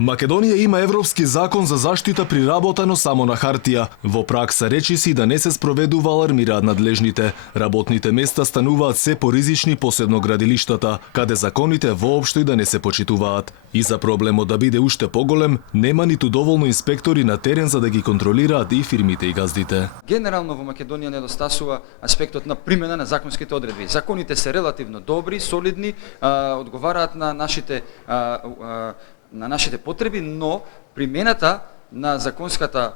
Македонија има европски закон за заштита при работа, но само на хартија. Во пракса речиси да не се спроведува, алармираат надлежните. Работните места стануваат се поризични, посебно градилиштата, каде законите воопшто и да не се почитуваат. И за проблемот да биде уште поголем, нема ниту доволно инспектори на терен за да ги контролираат и фирмите и газдите. Генерално во Македонија недостасува аспектот на примена на законските одредби. Законите се релативно добри, солидни, одговараат на нашите потреби, но примената на законската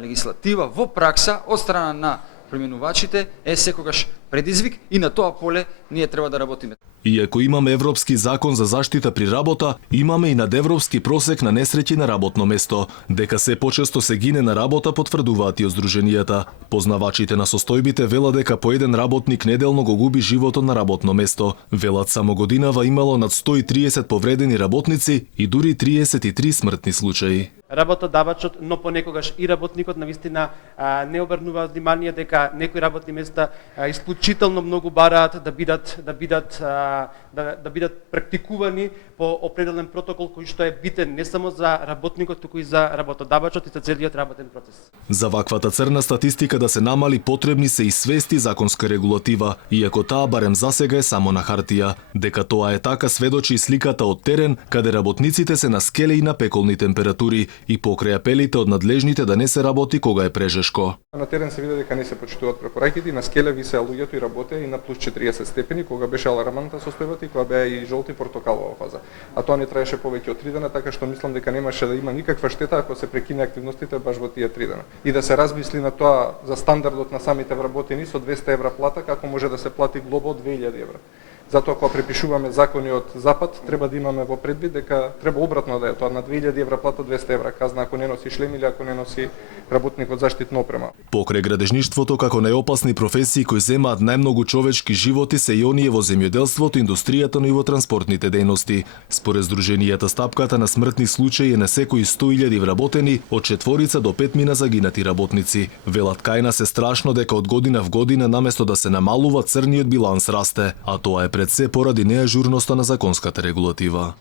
легислатива во пракса од страна на применувачите е секогаш предизвик и на тоа поле ние треба да работиме. Иако имаме европски закон за заштита при работа, имаме и надевропски просек на несреќи на работно место. Дека се почесто се гине на работа, потврдуваат и здруженијата. Познавачите на состојбите велат дека по еден работник неделно го губи животот на работно место. Велат само годинава имало над 130 повредени работници и дури 33 смртни случаи. Работодавачот, но понекогаш и работникот навистина не обрнуваат внимание дека некои работни места исклучително многу бараат да бидат практикувани по определен протокол кој што е битен не само за работникот, туку и за работодавачот и за целиот работен процес. За ваквата црна статистика да се намали, потребни се и свести законска регулатива, иако таа барем засега е само на хартија. Дека тоа е така сведочи и сликата од терен, каде работниците се на скеле и на пеколни температури и покрај апелите од надлежните да не се работи кога е прежешко. На терен се види дека не се почитуваат препораките, на скеле висеа луѓето и работеа и на плюс 40 степени, кога беше алармантна состојбата и кога беа и жолти и портокалова фаза. А тоа не траеше повеќе од 3 дена, така што мислам дека немаше да има никаква штета ако се прекине активностите баш во тие 3 дена. И да се размисли на тоа за стандардот на самите вработени со 200 евра плата, како може да се плати глоба од 2000 евра. Затоа кога препишуваме закони од Запад, треба да имаме во предвид дека треба обратно да е тоа на 2000 евра плата 200 евра казна ако не носи шлем или ако не носи работникот заштитна опрема. Покрај градежништвото како најопасни професии кои земаат најмногу човечки животи се и оние во земјоделството, индустријата, но и во транспортните дејности. Според здруженијата стапката на смртни случаи е на секои 100.000 вработени од 4 до 5 загинати работници. Велат кај нас е страшно дека од година в година наместо да се намалува, црниот биланс расте, а тоа е пред се поради неажурноста на законската регулатива.